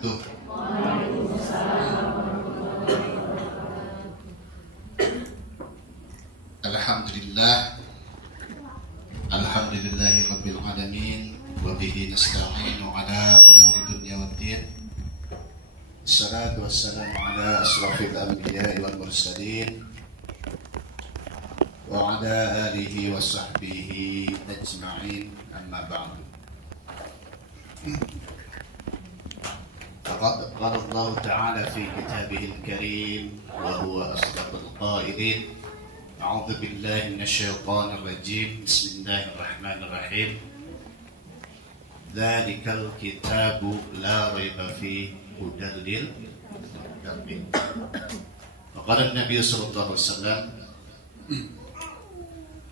wabarakatuh. Alhamdulillah, alhamdulillahi rabbil alamin, wa bihi nasta'inu ala umuri dunya waddin. Assalatu wassalamu ala asrafil anbiya'i wal mursalin wa ala alihi wa sahbihi ajma'in, amma ba'du. Faqad qala Allah ta'ala fi kitabihil karim wa huwa asdaqul qailin. A'udzu billahi minasyaitonir rajim. Bismillahirrahmanirrahim. Dzalikal kitabu la raiba fihi hudan lil muttaqin. Qala Nabi sallallahu alaihi wasallam,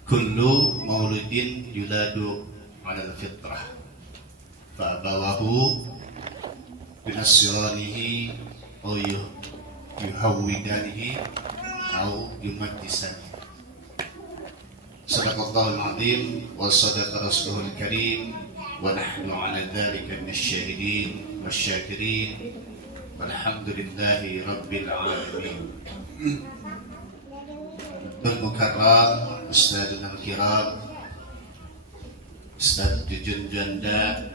kullu mauludin yuladu 'ala al-fitrah fa abawahu binasranihi aw yuhawwidanihi aw yumajjisanihi. Sadaqallahul azim wa sadaqa rasulul karim wa nahnu 'ala dzalika minasyahidin wasyakirin walhamdulillahi rabbil alamin. Al-Mukarram, Ustadzuna al-Kiram, Ustadz Jujun Juanda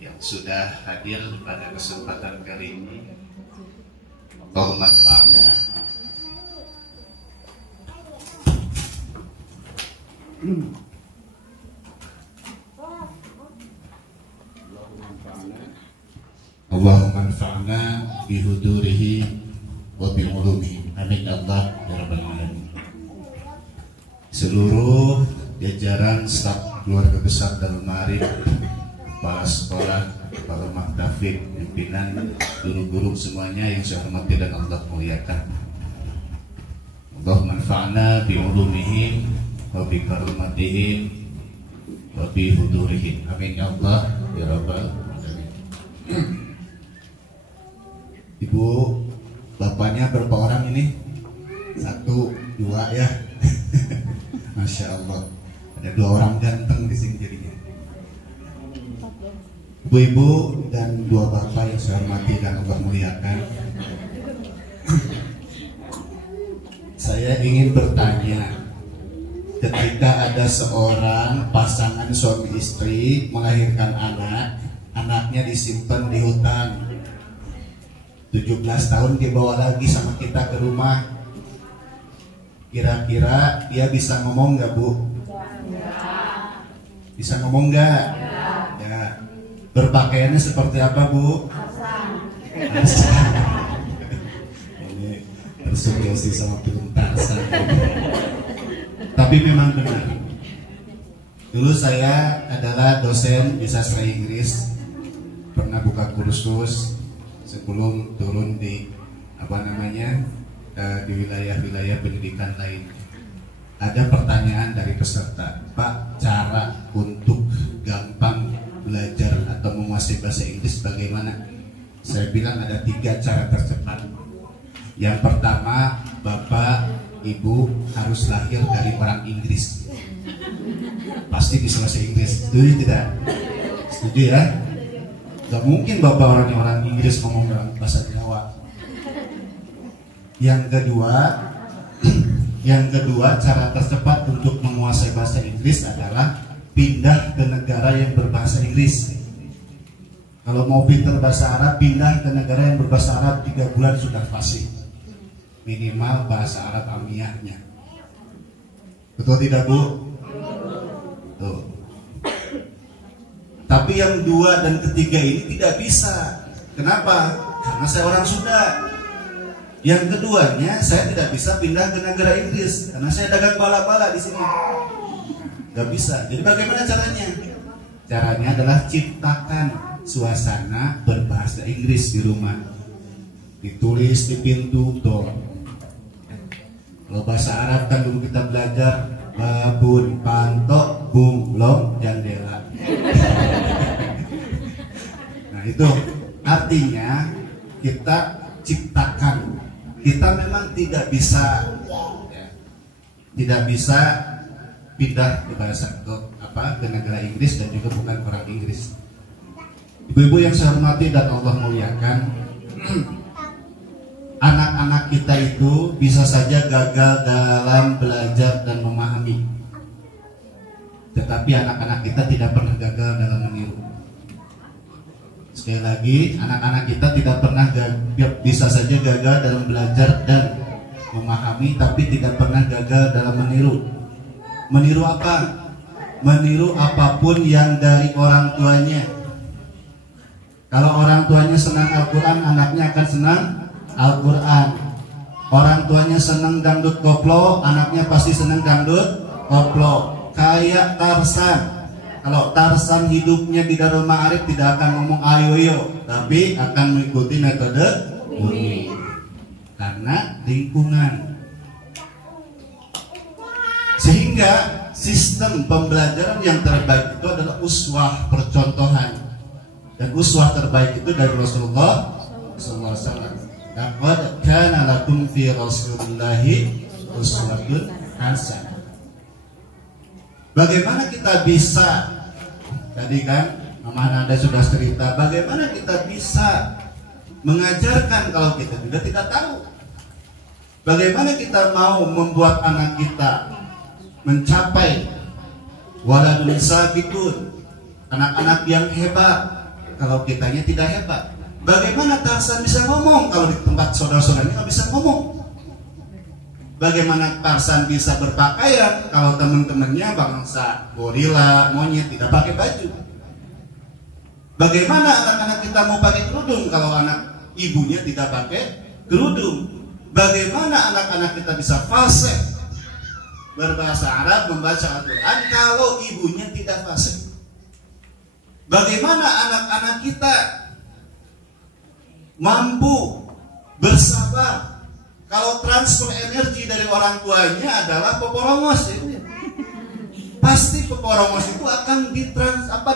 yang sudah hadir pada kesempatan kali ini, Allahumma anfa'na Allahumma anfa'na bihudurihi wa bi'ulumihi. Amin Allah ya rabbal alamin. Seluruh jajaran staf keluarga besar Darul Ma'arif, kepala sekolah, kepala maktafid, pimpinan, guru-guru semuanya yang saya hormati dan Allah muliakan. Allahumma anfa'na bi'ulumihim wa bikarumatihim wa bihudurihim. Amin ya Allah ya rabbal alamin. Ibu, bapaknya berapa orang ini? 1, 2 ya. Masya Allah, ada 2 orang ganteng di sini jadinya. Ibu-ibu dan 2 bapak yang saya hormati dan Allah muliakan, saya ingin bertanya, ketika ada seorang pasangan suami istri melahirkan anak, anaknya disimpan di hutan, 17 tahun dibawa lagi sama kita ke rumah, kira-kira dia bisa ngomong nggak, Bu? Bisa ngomong nggak? Ya. Berpakaiannya seperti apa, Bu? Tarzan. Ini tersugesti sama film Tarzan. Tapi memang benar. Dulu saya adalah dosen di sastra Inggris, pernah buka kursus sebelum turun di di wilayah-wilayah pendidikan lain. Ada pertanyaan dari peserta, Pak, cara untuk gampang belajar atau menguasai bahasa Inggris bagaimana? Saya bilang ada 3 cara tercepat. Yang pertama, Bapak, Ibu harus lahir dari orang Inggris. Pasti bisa bahasa Inggris. Setuju tidak? Setuju ya? Gak mungkin Bapak orangnya orang Inggris ngomong bahasa Jawa. Yang kedua, cara tercepat untuk menguasai bahasa Inggris adalah pindah ke negara yang berbahasa Inggris. Kalau mau pintar bahasa Arab, pindah ke negara yang berbahasa Arab, 3 bulan sudah fasih. Minimal bahasa Arab amiyahnya. Betul tidak, Bu? Tuh. Tapi yang 2 dan ketiga ini tidak bisa. Kenapa? Karena saya orang Sunda. Yang keduanya, saya tidak bisa pindah ke negara Inggris karena saya dagang bala-bala di sini. Gak bisa. Jadi bagaimana caranya? Caranya adalah ciptakan suasana berbahasa Inggris di rumah. Ditulis di pintu door. Kalau bahasa Arab kan dulu kita belajar babun, pantok, bunglong, jendela. Nah itu artinya kita ciptakan. Kita memang tidak bisa pindah ke bahasa ke negara Inggris dan juga bukan orang Inggris. Ibu-ibu yang saya hormati dan Allah muliakan, anak-anak kita itu bisa saja gagal dalam belajar dan memahami, tetapi anak-anak kita tidak pernah gagal dalam meniru. Sekali lagi, anak-anak kita tidak pernah bisa saja gagal dalam belajar dan memahami, tapi tidak pernah gagal dalam meniru. Meniru apa? Meniru apapun yang dari orang tuanya. Kalau orang tuanya senang Al-Quran, anaknya akan senang Al-Quran. Orang tuanya senang dangdut koplo, anaknya pasti senang dangdut koplo. Kayak Tarsan. Kalau Tarsan hidupnya di Darul Ma'arif tidak akan ngomong ayo-yo, tapi akan mengikuti metode Umi. Karena lingkungan. Sehingga sistem pembelajaran yang terbaik itu adalah uswah, percontohan. Dan uswah terbaik itu dari Rasulullah SAW. Laqad kana lakum fi Rasulillahi uswatun hasanah. Bagaimana kita bisa, tadi kan Mama Nada sudah cerita, bagaimana kita bisa mengajarkan kalau kita juga tidak tahu. Bagaimana kita mau membuat anak kita mencapai waladun sabitun, anak-anak yang hebat, kalau kitanya tidak hebat. Bagaimana Tarsan bisa ngomong kalau di tempat saudara-saudaranya nggak bisa ngomong? Bagaimana Tarsan bisa berpakaian kalau teman-temannya bangsa gorila, monyet tidak pakai baju? Bagaimana anak-anak kita mau pakai kerudung kalau anak ibunya tidak pakai kerudung? Bagaimana anak-anak kita bisa fasih berbahasa Arab, membaca Al-Quran kalau ibunya tidak fasih? Bagaimana anak-anak kita mampu bersabar kalau transfer energi dari orang tuanya adalah peporongos? Pasti peporongos itu akan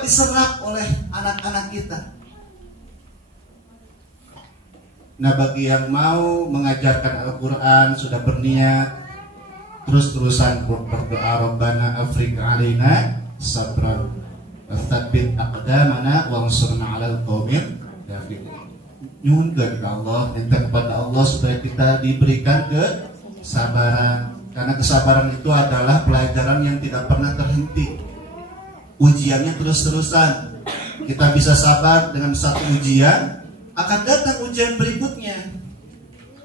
diserap oleh anak-anak kita. Nah, bagi yang mau mengajarkan Al-Quran, sudah berniat terus-terusan berdoa, Rabbana Afrika alaina sabran Tabbit aqdamana wansurna 'alal qaumil kafirin. Nyuhun kepada Allah, minta kepada Allah supaya kita diberikan kesabaran. Karena kesabaran itu adalah pelajaran yang tidak pernah terhenti. Ujiannya terus-terusan. Kita bisa sabar dengan satu ujian, akan datang ujian berikutnya.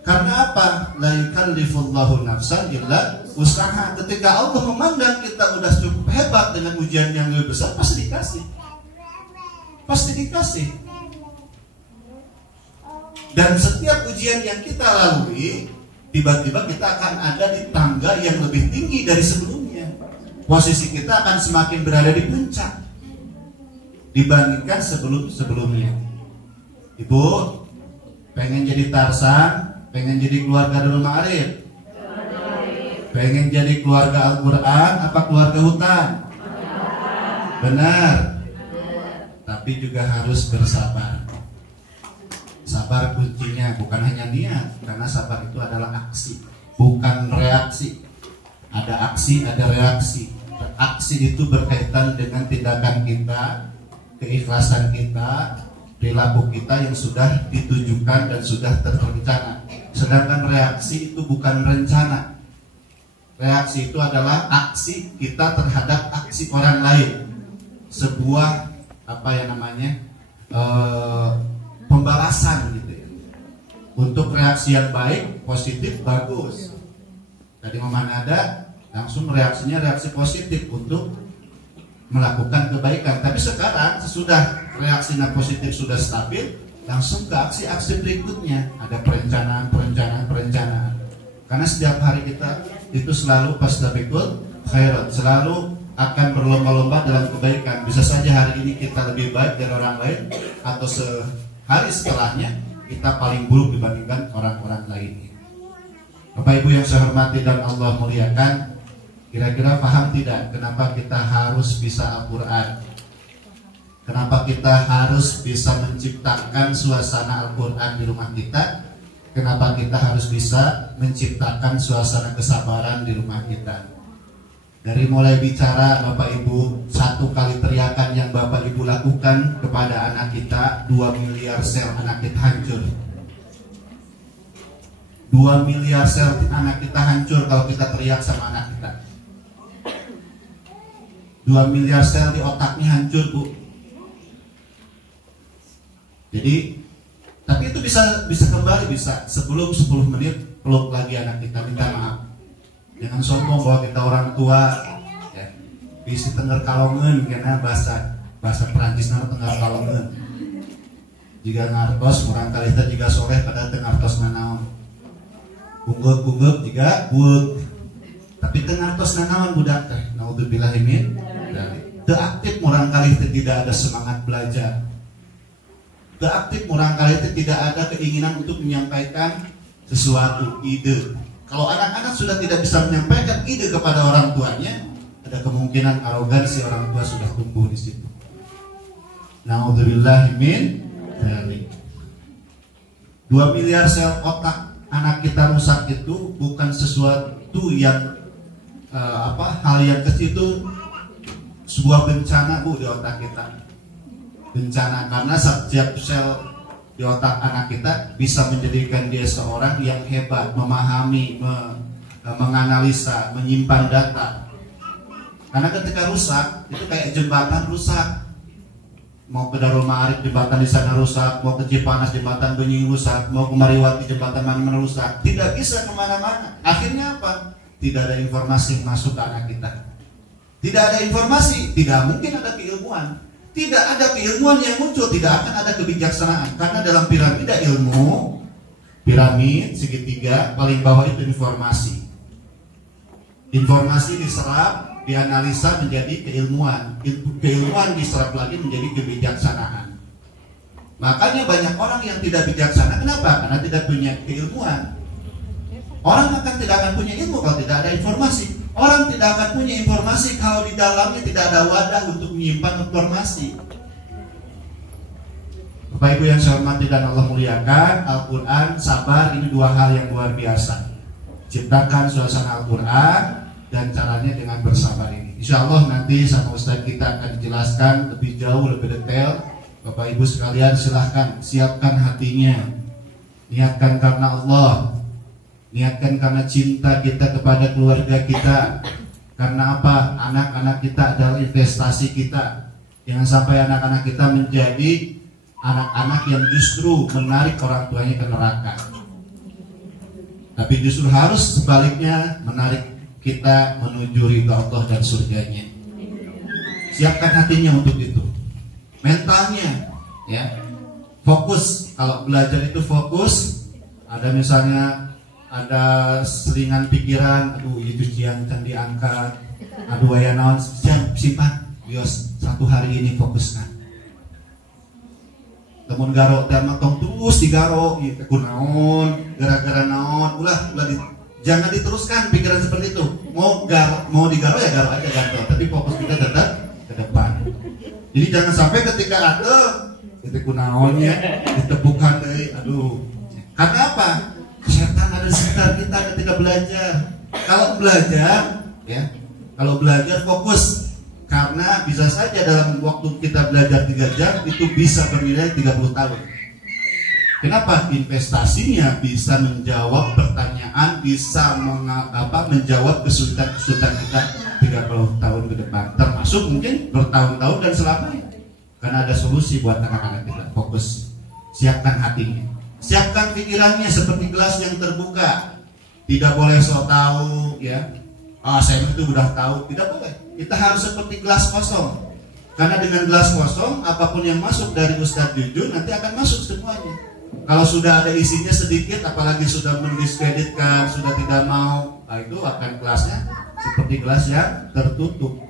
Karena apa? La yukallifullahu nafsan illa usaha. Ketika Allah memandang kita udah cukup hebat dengan ujian yang lebih besar, pasti dikasih. Pasti dikasih. Dan setiap ujian yang kita lalui, tiba-tiba kita akan ada di tangga yang lebih tinggi dari sebelumnya. Posisi kita akan semakin berada di puncak dibandingkan sebelum-sebelumnya. Ibu pengen jadi Tarsan, pengen jadi keluarga Darul Ma'arif, pengen jadi keluarga Al-Quran apa keluarga hutan? Benar. Tapi juga harus bersabar. Sabar kuncinya, bukan hanya niat, karena sabar itu adalah aksi, bukan reaksi. Ada aksi, ada reaksi. Aksi itu berkaitan dengan tindakan kita, keikhlasan kita, perilaku kita yang sudah ditujukan dan sudah terencana. Sedangkan reaksi itu bukan rencana. Reaksi itu adalah aksi kita terhadap aksi orang lain. Sebuah pembalasan gitu ya. Untuk reaksi yang baik, positif, bagus. Tadi Mama Nada langsung reaksinya reaksi positif untuk melakukan kebaikan. Tapi sekarang sesudah reaksinya positif sudah stabil, langsung ke aksi-aksi berikutnya. Ada perencanaan. Karena setiap hari kita itu selalu fastabiqul khairat, selalu akan berlomba-lomba dalam kebaikan. Bisa saja hari ini kita lebih baik dari orang lain, atau sehari setelahnya kita paling buruk dibandingkan orang-orang lainnya. Bapak Ibu yang saya hormati dan Allah muliakan, kira-kira paham tidak kenapa kita harus bisa Al-Quran? Kenapa kita harus bisa menciptakan suasana Al-Quran di rumah kita? Kenapa kita harus bisa menciptakan suasana kesabaran di rumah kita? Dari mulai bicara Bapak Ibu, satu kali teriakan yang Bapak Ibu Ibu lakukan kepada anak kita, 2 miliar sel anak kita hancur. 2 miliar sel anak kita hancur kalau kita teriak sama anak kita. 2 miliar sel di otaknya hancur, Bu. Jadi, tapi itu bisa kembali, bisa sebelum 10 menit peluk lagi anak kita, minta maaf. Jangan sombong bahwa kita orang tua, ya. Bisi tenger kalongen, karena bahasa Perancis nama tenger kalongen. Jika ngartos, orang kalista jika soleh pada tengartos nanaon. Bungut juga buat. Tapi tengartos nanaon budak teh. Naudzubillah min. Teu aktif orang kalista tidak ada semangat belajar. Teu aktif orang kalista tidak ada keinginan untuk menyampaikan sesuatu, ide. Kalau anak-anak sudah tidak bisa menyampaikan ide kepada orang tuanya, ada kemungkinan arogansi orang tua sudah tumbuh di situ. Naudzubillah min dzalik. 2 miliar sel otak anak kita rusak itu bukan sesuatu yang hal yang kecil, itu sebuah bencana, Bu, di otak kita. Bencana karena setiap sel di otak anak kita bisa menjadikan dia seorang yang hebat, memahami, menganalisa, menyimpan data. Karena ketika rusak, itu kayak jembatan rusak. Mau ke Darul Ma'arif jembatan di sana rusak, mau ke Cipanas jembatan Benying rusak, mau ke Mariwati jembatan mana rusak, tidak bisa kemana-mana. Akhirnya apa? Tidak ada informasi masuk ke anak kita. Tidak ada informasi, tidak mungkin ada keilmuan. Tidak ada keilmuan yang muncul, tidak akan ada kebijaksanaan. Karena dalam piramida ilmu, piramid segitiga paling bawah itu informasi. Informasi diserap, dianalisa menjadi keilmuan. Keilmuan diserap lagi menjadi kebijaksanaan. Makanya banyak orang yang tidak bijaksana. Kenapa? Karena tidak punya keilmuan. Orang tidak akan punya ilmu kalau tidak ada informasi. Orang tidak akan punya informasi kalau di dalamnya tidak ada wadah untuk menyimpan informasi. Bapak Ibu yang saya hormati dan Allah muliakan, Al-Quran, sabar, ini 2 hal yang luar biasa. Ciptakan suasana Al-Quran dan caranya dengan bersabar ini. Insya Allah nanti sama Ustadz kita akan dijelaskan lebih jauh, lebih detail. Bapak Ibu sekalian silahkan siapkan hatinya. Niatkan karena Allah. Niatkan karena cinta kita kepada keluarga kita. Karena apa? Anak-anak kita adalah investasi kita. Jangan sampai anak-anak kita menjadi anak-anak yang justru menarik orang tuanya ke neraka. Tapi justru harus sebaliknya, menarik kita menuju ridha Allah dan surganya. Siapkan hatinya untuk itu. Mentalnya, ya. Fokus. Kalau belajar itu fokus. Ada misalnya ada selingan pikiran, aduh ya cucian can diangkat, aduh ya naon, simpan, bios 1 hari ini fokuskan. Temun garo dan matong terus digaro, gitu kunaon, gara-gara naon, ulah jangan diteruskan pikiran seperti itu. Mau digaro ya garo aja ganto, tapi fokus kita tetap ke depan. Jadi jangan sampai ketika ada itu kunaonnya ditepukan dari, aduh. Karena apa? Setan ada di sekitar kita ketika belajar. Kalau belajar fokus. Karena bisa saja dalam waktu kita belajar 3 jam itu bisa bernilai 30 tahun. Kenapa? Investasinya bisa menjawab pertanyaan, bisa menjawab kesulitan-kesulitan kita 30 tahun ke depan. Termasuk mungkin bertahun-tahun dan selamanya. Karena ada solusi buat anak-anak kita. Fokus. Siapkan hatinya. Siapkan pikirannya seperti gelas yang terbuka. Tidak boleh sok tahu, ya. Saya itu udah tahu. Tidak boleh. Kita harus seperti gelas kosong. Karena dengan gelas kosong, apapun yang masuk dari Ustadz Jujun nanti akan masuk semuanya. Kalau sudah ada isinya sedikit, apalagi sudah mendiskreditkan, sudah tidak mau, itu akan gelasnya seperti gelas yang tertutup.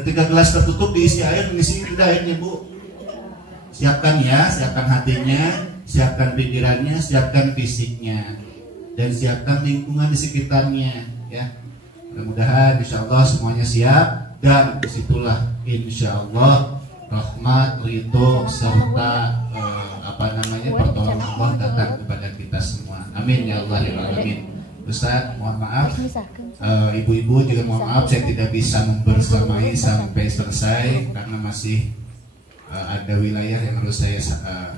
Ketika gelas tertutup diisi air, mengisi tidak airnya, Bu. Siapkan ya, siapkan hatinya. Siapkan pikirannya, siapkan fisiknya, dan siapkan lingkungan di sekitarnya, ya. Mudah-mudahan insya Allah semuanya siap, dan disitulah insya Allah rahmat, ridho, serta pertolongan Allah datang kepada kita semua. Amin ya Allah ya alamin. Ustaz, mohon maaf, ibu-ibu juga mohon maaf, saya tidak bisa membersamai sampai selesai karena masih ada wilayah yang harus saya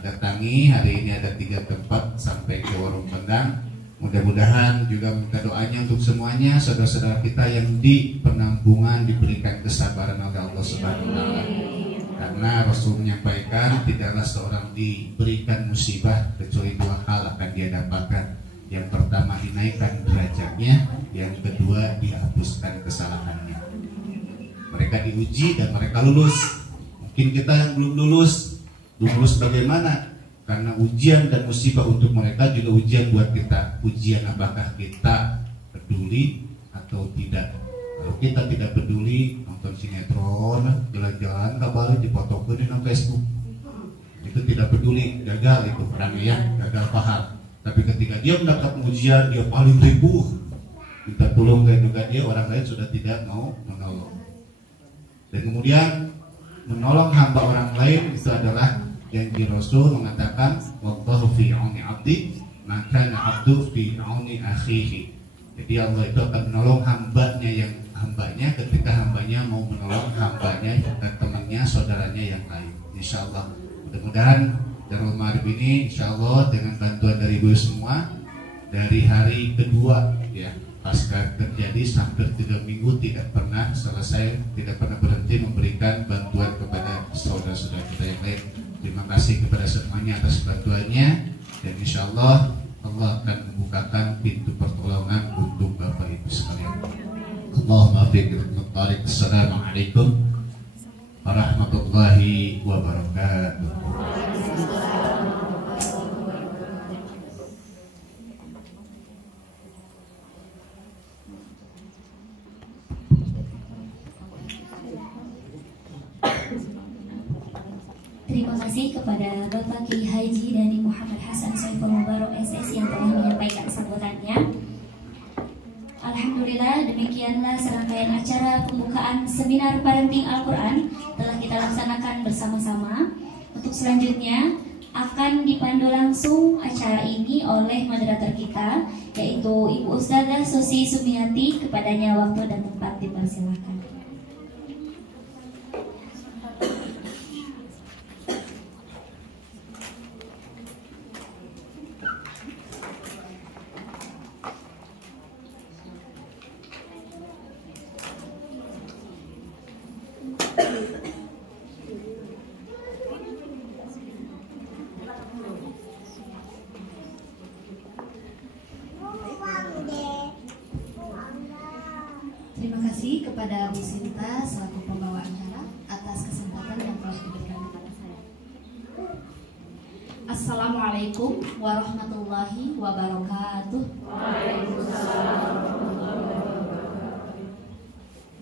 datangi. Hari ini ada 3 tempat sampai ke Warung Pendang. Mudah-mudahan juga minta doanya untuk semuanya saudara-saudara kita yang di penampungan diberikan kesabaran oleh Allah Subhanahu wa taala. Karena Rasul menyampaikan tidaklah seorang diberikan musibah kecuali 2 hal akan dia dapatkan. Yang pertama dinaikkan derajatnya, yang kedua dihapuskan kesalahannya. Mereka diuji dan mereka lulus. Mungkin kita yang belum lulus bagaimana? Karena ujian dan musibah untuk mereka juga ujian buat kita. Ujian apakah kita peduli atau tidak. Kalau kita tidak peduli, nonton sinetron, jalan-jalan, kabar dipotokin di Facebook, itu tidak peduli, gagal itu orangnya, gagal paham. Tapi ketika dia mendapat ujian, dia paling ribuh, minta tolong ke dia, orang lain sudah tidak mau menolong. Dan kemudian menolong hamba orang lain itu adalah janji Rasul mengatakan wallahu fi auni 'abdi maka 'abdu fi auni akhihi. Jadi Allah itu akan menolong hambanya ketika hambanya mau menolong hambanya dan temannya, saudaranya yang lain. Insyaallah. Mudah-mudahan Darul Ma'arif ini insyaallah dengan bantuan dari ibu semua dari hari kedua ya pasca terjadi sampai 3 minggu tidak pernah selesai, tidak pernah berhenti memberikan bantuan kepada saudara-saudara kita yang lain. Terima kasih kepada semuanya atas bantuannya dan insya Allah Allah akan membukakan pintu pertolongan untuk Bapak Ibu sekalian. Allahumma fiqh. Assalamualaikum warahmatullahi wabarakatuh. Terima kasih kepada Bapak Kiai Haji Dani Muhammad Hasan Saiful Mubarak SS yang telah menyampaikan sambutannya. Alhamdulillah, demikianlah serangkaian acara pembukaan seminar parenting Al-Quran telah kita laksanakan bersama-sama. Untuk selanjutnya akan dipandu langsung acara ini oleh moderator kita, yaitu Ibu Ustazah Susi Sumiati. Kepadanya waktu dan tempat dipersilakan. Terima kasih kepada Bu Sinta selaku pembawa acara atas kesempatan yang telah diberikan kepada saya. Assalamualaikum warahmatullahi wabarakatuh. Waalaikumsalam warahmatullahi wabarakatuh.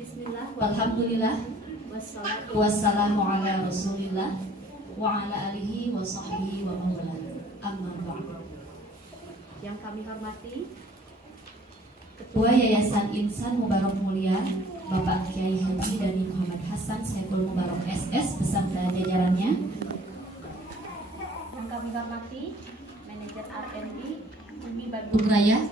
Bismillah, walhamdulillah, wassalamu ala rasulillah wa ala alihi wa sahbihi wa mawala. Amma ba'd. Yang kami hormati Ketua Yayasan Insan Mubarak Mulia Bapak Kiai Haji Dani Muhammad Hasan Saiful Mubarak SS beserta jajarannya. Yang kami hormati Manajer R&D Umi Bandung Raya